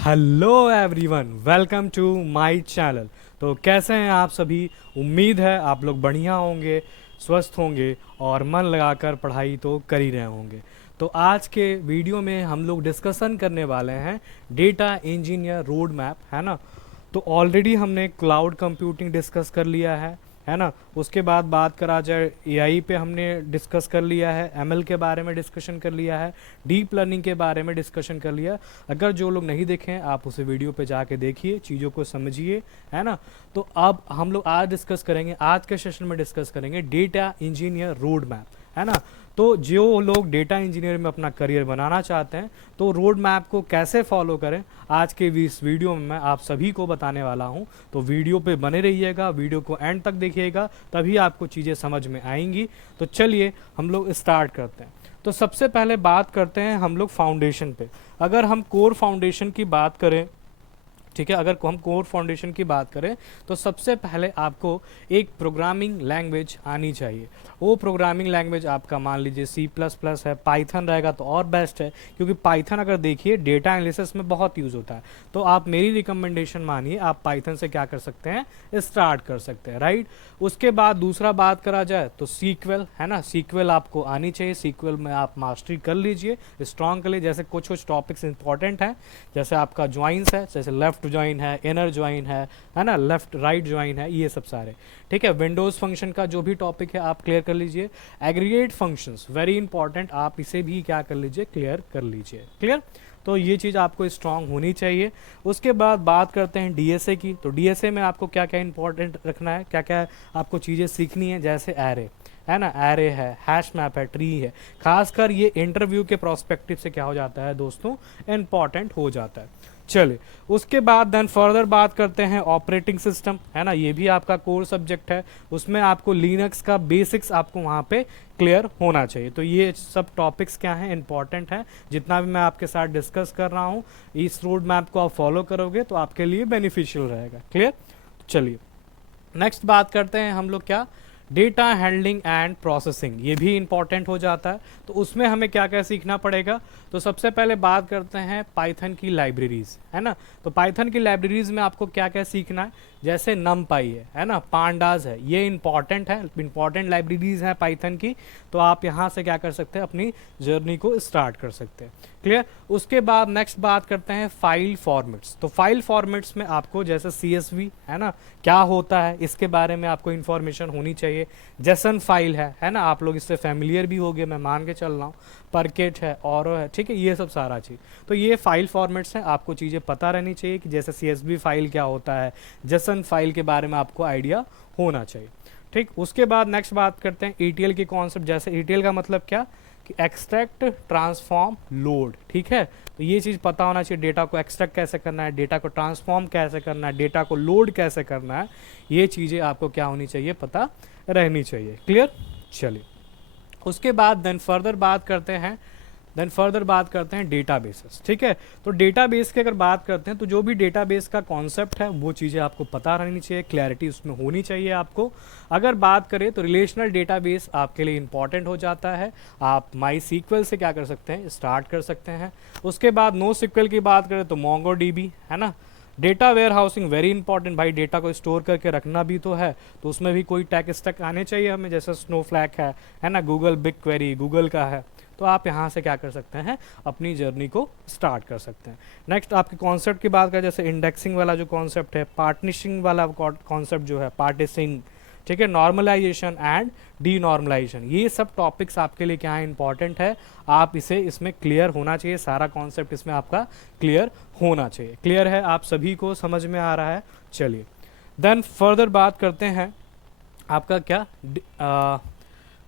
Hello everyone, welcome to my channel. तो कैसे हैं आप सभी? उम्मीद है आप लोग बढ़िया होंगे, स्वस्थ होंगे और मन लगाकर पढ़ाई तो कर ही रहे होंगे। तो आज के वीडियो में हम लोग डिस्कशन करने वाले हैं डेटा इंजीनियर रोड मैप, है ना। तो ऑलरेडी हमने क्लाउड कंप्यूटिंग डिस्कस कर लिया है ना। उसके बाद बात करा जाए एआई पे हमने डिस्कस कर लिया है, एमएल के बारे में डिस्कशन कर लिया है, डीप लर्निंग के बारे में डिस्कशन कर लिया। अगर जो लोग नहीं देखें आप उसे वीडियो पे जाके देखिए, चीज़ों को समझिए, है ना। तो अब हम लोग आज डिस्कस करेंगे, आज के सेशन में डिस्कस करेंगे डेटा इंजीनियर रोड मैप, है ना। तो जो लोग डेटा इंजीनियर में अपना करियर बनाना चाहते हैं तो रोड मैप को कैसे फॉलो करें, आज के इस वीडियो में मैं आप सभी को बताने वाला हूं। तो वीडियो पे बने रहिएगा, वीडियो को एंड तक देखिएगा, तभी आपको चीज़ें समझ में आएंगी। तो चलिए हम लोग स्टार्ट करते हैं। तो सबसे पहले बात करते हैं हम लोग फाउंडेशन पे। अगर हम कोर फाउंडेशन की बात करें, ठीक है, अगर हम कोर फाउंडेशन की बात करें तो सबसे पहले आपको एक प्रोग्रामिंग लैंग्वेज आनी चाहिए। वो प्रोग्रामिंग लैंग्वेज आपका मान लीजिए C++ है, पाइथन रहेगा तो और बेस्ट है, क्योंकि पाइथन अगर देखिए डेटा एनालिसिस में बहुत यूज़ होता है। तो आप मेरी रिकमेंडेशन मानिए, आप पाइथन से क्या कर सकते हैं, स्टार्ट कर सकते हैं, राइट। उसके बाद दूसरा बात करा जाए तो सीक्वल, है ना। सीक्वल आपको आनी चाहिए, सीक्वल में आप मास्टरी कर लीजिए, स्ट्रॉन्ग कर लीजिए। जैसे कुछ कुछ टॉपिक्स इंपॉर्टेंट हैं, जैसे आपका ज्वाइंस है, जैसे लेफ्ट ज्वाइन है, इनर ज्वाइन है ना, लेफ्ट राइट ज्वाइन है, ये सब सारे, ठीक है। विंडोज फंक्शन का जो भी टॉपिक है आप क्लियर कर लीजिए। एग्रीगेट फंक्शंस वेरी इंपॉर्टेंट, आप इसे भी क्या कर लीजिए, क्लियर कर लीजिए, क्लियर। तो ये चीज़ आपको स्ट्रांग होनी चाहिए। उसके बाद बात करते हैं डीएसए की। तो डीएसए में आपको क्या क्या इंपॉर्टेंट रखना है, क्या क्या आपको चीज़ें सीखनी है, जैसे एरे, है ना, एरे है, हैश मैप है, ट्री है। खासकर ये इंटरव्यू के प्रोस्पेक्टिव से क्या हो जाता है दोस्तों, इंपॉर्टेंट हो जाता है। चलिए उसके बाद देन फर्दर बात करते हैं ऑपरेटिंग सिस्टम, है ना। ये भी आपका कोर सब्जेक्ट है, उसमें आपको लिनक्स का बेसिक्स आपको वहाँ पे क्लियर होना चाहिए। तो ये सब टॉपिक्स क्या हैं, इंपॉर्टेंट हैं। जितना भी मैं आपके साथ डिस्कस कर रहा हूँ, इस रोड मैप को आप फॉलो करोगे तो आपके लिए बेनिफिशियल रहेगा, क्लियर। चलिए नेक्स्ट बात करते हैं हम लोग क्या, डेटा हैंडलिंग एंड प्रोसेसिंग। ये भी इंपॉर्टेंट हो जाता है। तो उसमें हमें क्या क्या सीखना पड़ेगा, तो सबसे पहले बात करते हैं पाइथन की लाइब्रेरीज, है ना। तो पाइथन की लाइब्रेरीज में आपको क्या क्या सीखना है, जैसे नमपाई है ना, पांडाज है, ये इंपॉर्टेंट है, इंपॉर्टेंट लाइब्रेरीज हैं पाइथन की। तो आप यहाँ से क्या कर सकते हैं, अपनी जर्नी को स्टार्ट कर सकते हैं, क्लियर। उसके बाद नेक्स्ट बात करते हैं फाइल फॉर्मेट्स। तो फाइल फॉर्मेट्स में आपको जैसे CSV, है ना, क्या होता है इसके बारे में आपको इन्फॉर्मेशन होनी चाहिए। जेसन फाइल है ना, आप लोग इससे फैमिलियर भी होंगे, मैं मान के चल रहा हूँ। परकेट है, औरो है, ठीक है, ये सब सारा चीज़। तो ये फाइल फॉर्मेट्स हैं, आपको चीज़ें पता रहनी चाहिए कि जैसे CSV फाइल क्या होता है, जेसन फाइल के बारे में आपको आइडिया होना चाहिए, ठीक। उसके बाद नेक्स्ट बात करते हैं ETL की कॉन्सेप्ट। जैसे ETL का मतलब क्या, कि एक्सट्रैक्ट ट्रांसफॉर्म लोड, ठीक है। तो ये चीज़ पता होना चाहिए, डेटा को एक्सट्रैक्ट कैसे करना है, डेटा को ट्रांसफॉर्म कैसे करना है, डेटा को लोड कैसे करना है, ये चीज़ें आपको क्या होनी चाहिए, पता रहनी चाहिए, क्लियर। चलिए उसके बाद देन फर्दर बात करते हैं डेटाबेसेस, ठीक है। तो डेटाबेस की अगर बात करते हैं तो जो भी डेटाबेस का कॉन्सेप्ट है वो चीज़ें आपको पता रहनी चाहिए, क्लैरिटी उसमें होनी चाहिए आपको। अगर बात करें तो रिलेशनल डेटाबेस आपके लिए इंपॉर्टेंट हो जाता है। आप MySQL से क्या कर सकते हैं, स्टार्ट कर सकते हैं। उसके बाद NoSQL की बात करें तो MongoDB, है ना। Data warehousing very important, भाई डेटा को स्टोर करके रखना भी तो है, तो उसमें भी कोई टैक स्टैक आने चाहिए हमें, जैसे स्नोफ्लैक है ना, गूगल बिग क्वेरी गूगल का है। तो आप यहाँ से क्या कर सकते हैं, अपनी जर्नी को स्टार्ट कर सकते हैं। नेक्स्ट आपके कॉन्सेप्ट की बात करें, जैसे इंडेक्सिंग वाला जो कॉन्सेप्ट है, पार्टिशनिंग वाला कॉन्सेप्ट जो है, पार्टिशनिंग, ठीक है, नॉर्मलाइजेशन एंड डी नॉर्मलाइजेशन, ये सब टॉपिक्स आपके लिए क्या है, इंपॉर्टेंट है। आप इसे इसमें क्लियर होना चाहिए, सारा कॉन्सेप्ट इसमें आपका क्लियर होना चाहिए। क्लियर है, आप सभी को समझ में आ रहा है। चलिए देन फर्दर बात करते हैं आपका क्या,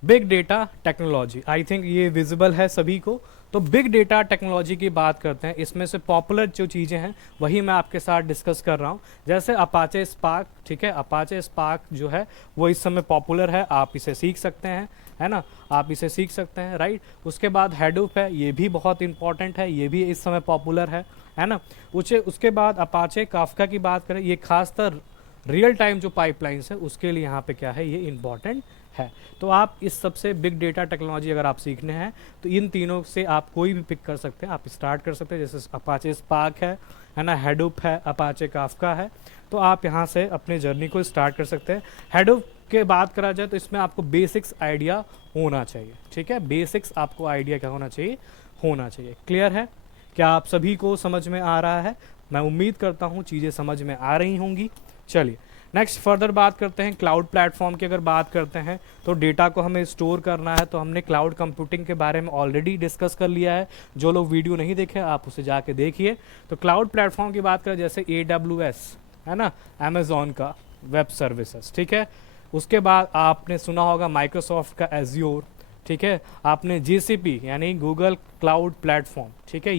big data technology. I think ये विजिबल है सभी को। तो बिग डेटा टेक्नोलॉजी की बात करते हैं, इसमें से पॉपुलर जो चीज़ें हैं वही मैं आपके साथ डिस्कस कर रहा हूँ। जैसे अपाचे स्पार्क, ठीक है, अपाचे स्पार्क जो है वो इस समय पॉपुलर है, आप इसे सीख सकते हैं, है ना, आप इसे सीख सकते हैं, राइट। उसके बाद हेडूप है, ये भी बहुत इंपॉर्टेंट है, ये भी इस समय पॉपुलर है ना। उसके बाद अपाचे काफ्का की बात करें, ये खासकर रियल टाइम जो पाइपलाइंस है उसके लिए यहाँ पे क्या है, ये इंपॉर्टेंट है। तो आप इस सबसे बिग डेटा टेक्नोलॉजी अगर आप सीखने हैं तो इन तीनों से आप कोई भी पिक कर सकते हैं, आप स्टार्ट कर सकते हैं। जैसे अपाचे स्पार्क है ना, हेडूप है, अपाचे काफका है, तो आप यहाँ से अपने जर्नी को स्टार्ट कर सकते हैं। हेडूप के बात करा जाए तो इसमें आपको बेसिक्स आइडिया होना चाहिए, ठीक है, बेसिक्स आपको आइडिया क्या होना चाहिए, होना चाहिए। क्लियर है? क्या आप सभी को समझ में आ रहा है? मैं उम्मीद करता हूँ चीज़ें समझ में आ रही होंगी। चलिए नेक्स्ट फर्दर बात करते हैं क्लाउड प्लेटफॉर्म की। अगर बात करते हैं तो डेटा को हमें स्टोर करना है, तो हमने क्लाउड कंप्यूटिंग के बारे में ऑलरेडी डिस्कस कर लिया है। जो लोग वीडियो नहीं देखे आप उसे जाके देखिए। तो क्लाउड प्लेटफॉर्म की बात करें जैसे AWS है ना, अमेजोन का वेब सर्विसेज, ठीक है। उसके बाद आपने सुना होगा माइक्रोसॉफ्ट का एज्योर, ठीक है। आपने GCP यानी गूगल क्लाउड प्लेटफॉर्म, ठीक है,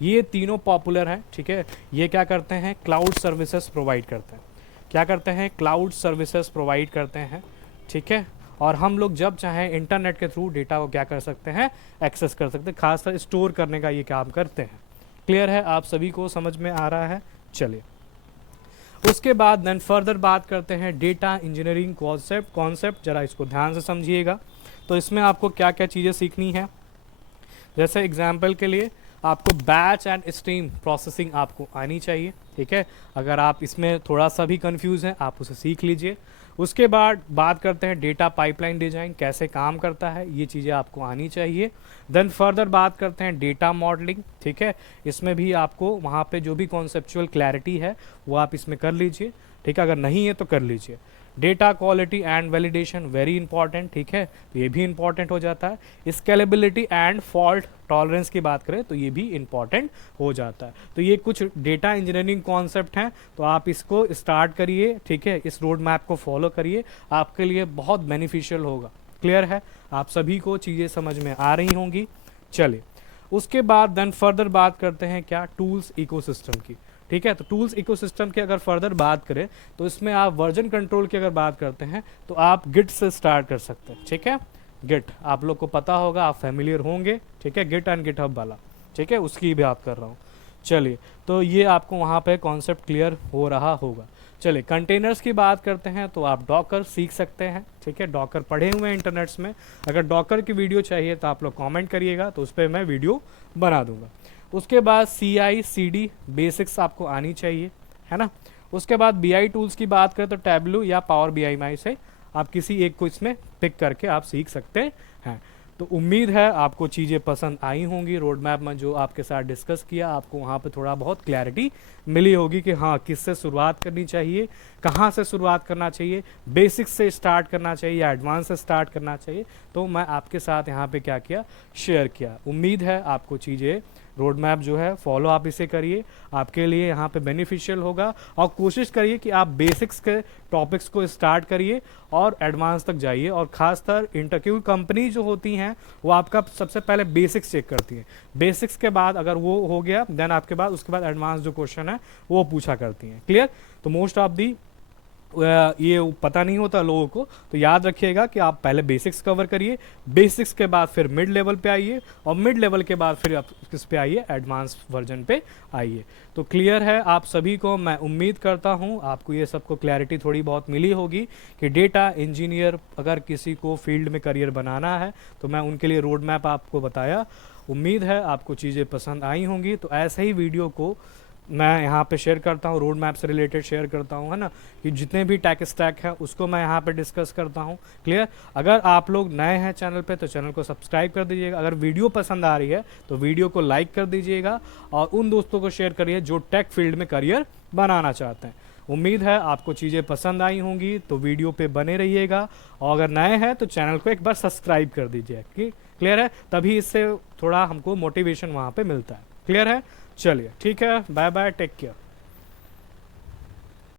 ये तीनों पॉपुलर हैं, ठीक है। ये क्या करते हैं, क्लाउड सर्विसेज प्रोवाइड करते हैं। क्या करते हैं, क्लाउड सर्विसेज प्रोवाइड करते हैं, ठीक है। और हम लोग जब चाहें इंटरनेट के थ्रू डेटा को क्या कर सकते हैं, एक्सेस कर सकते हैं, खासकर स्टोर करने का ये काम करते हैं। क्लियर है? आप सभी को समझ में आ रहा है? चलिए उसके बाद देन फर्दर बात करते हैं डेटा इंजीनियरिंग कॉन्सेप्ट जरा इसको ध्यान से समझिएगा। तो इसमें आपको क्या क्या चीज़ें सीखनी है, जैसे एग्जाम्पल के लिए आपको बैच एंड स्ट्रीम प्रोसेसिंग आपको आनी चाहिए, ठीक है। अगर आप इसमें थोड़ा सा भी कंफ्यूज हैं आप उसे सीख लीजिए। उसके बाद बात करते हैं डेटा पाइपलाइन डिजाइन कैसे काम करता है, ये चीज़ें आपको आनी चाहिए। देन फर्दर बात करते हैं डेटा मॉडलिंग, ठीक है। इसमें भी आपको वहाँ पे जो भी कॉन्सेप्चुअल क्लैरिटी है वो आप इसमें कर लीजिए, ठीक है। अगर नहीं है तो कर लीजिए। Data quality and validation very important, ठीक है, तो ये भी इंपॉर्टेंट हो जाता है। स्केलेबिलिटी एंड फॉल्ट टॉलरेंस की बात करें तो ये भी इंपॉर्टेंट हो जाता है। तो ये कुछ डेटा इंजीनियरिंग कॉन्सेप्ट हैं, तो आप इसको स्टार्ट करिए, ठीक है, इस रोड मैप को फॉलो करिए, आपके लिए बहुत बेनिफिशियल होगा। क्लियर है? आप सभी को चीज़ें समझ में आ रही होंगी। चलिए उसके बाद देन फर्दर बात करते हैं क्या, टूल्स इकोसिस्टम की, ठीक है। तो टूल्स इकोसिस्टम की अगर फर्दर बात करें तो इसमें आप वर्जन कंट्रोल की अगर बात करते हैं तो आप गिट से स्टार्ट कर सकते हैं, ठीक है। गिट आप लोग को पता होगा, आप फैमिलियर होंगे, ठीक है, गिट एंड गिटहब वाला, ठीक है, उसकी बात कर रहा हूँ। चलिए तो ये आपको वहाँ पे कॉन्सेप्ट क्लियर हो रहा होगा। चलिए कंटेनर्स की बात करते हैं तो आप डॉकर सीख सकते हैं, ठीक है, डॉकर पढ़े हुए हैं इंटरनेट्स में। अगर डॉकर की वीडियो चाहिए तो आप लोग कमेंट करिएगा, तो उस पर मैं वीडियो बना दूंगा। उसके बाद CI/CD बेसिक्स आपको आनी चाहिए, है ना। उसके बाद BI टूल्स की बात करें तो टैबलू या पावर BI से आप किसी एक को इसमें पिक करके आप सीख सकते हैं। तो उम्मीद है आपको चीज़ें पसंद आई होंगी। रोड मैप में जो आपके साथ डिस्कस किया आपको वहाँ पे थोड़ा बहुत क्लैरिटी मिली होगी कि हाँ किससे शुरुआत करनी चाहिए, कहाँ से शुरुआत करना चाहिए, बेसिक्स से स्टार्ट करना चाहिए या एडवांस से स्टार्ट करना चाहिए। तो मैं आपके साथ यहाँ पे क्या किया, शेयर किया। उम्मीद है आपको चीज़ें रोड मैप जो है फॉलो आप इसे करिए, आपके लिए यहाँ पे बेनिफिशियल होगा। और कोशिश करिए कि आप बेसिक्स के टॉपिक्स को स्टार्ट करिए और एडवांस तक जाइए। और ख़ासतर इंटरव्यू कंपनी जो होती हैं वो आपका सबसे पहले बेसिक्स चेक करती हैं। बेसिक्स के बाद अगर वो हो गया देन आपके बाद उसके बाद एडवांस जो क्वेश्चन है वो पूछा करती हैं। क्लियर? तो मोस्ट ऑफ दी ये पता नहीं होता लोगों को, तो याद रखिएगा कि आप पहले बेसिक्स कवर करिए, बेसिक्स के बाद फिर मिड लेवल पे आइए और मिड लेवल के बाद फिर आप किस पे आइए, एडवांस वर्जन पे आइए। तो क्लियर है आप सभी को? मैं उम्मीद करता हूँ आपको ये सबको क्लैरिटी थोड़ी बहुत मिली होगी कि डेटा इंजीनियर अगर किसी को फील्ड में करियर बनाना है तो मैं उनके लिए रोड मैप आपको बताया। उम्मीद है आपको चीज़ें पसंद आई होंगी। तो ऐसे ही वीडियो को मैं यहाँ पे शेयर करता हूँ, रोड मैप से रिलेटेड शेयर करता हूँ, है ना, कि जितने भी टेक स्टैक है उसको मैं यहाँ पे डिस्कस करता हूँ। क्लियर? अगर आप लोग नए हैं चैनल पे तो चैनल को सब्सक्राइब कर दीजिएगा। अगर वीडियो पसंद आ रही है तो वीडियो को लाइक कर दीजिएगा और उन दोस्तों को शेयर करिए जो टेक फील्ड में करियर बनाना चाहते हैं। उम्मीद है आपको चीज़ें पसंद आई होंगी, तो वीडियो पे बने रहिएगा और अगर नए हैं तो चैनल को एक बार सब्सक्राइब कर दीजिए। क्लियर है? तभी इससे थोड़ा हमको मोटिवेशन वहाँ पे मिलता है। क्लियर है? चलिए ठीक है, बाय बाय, टेक केयर।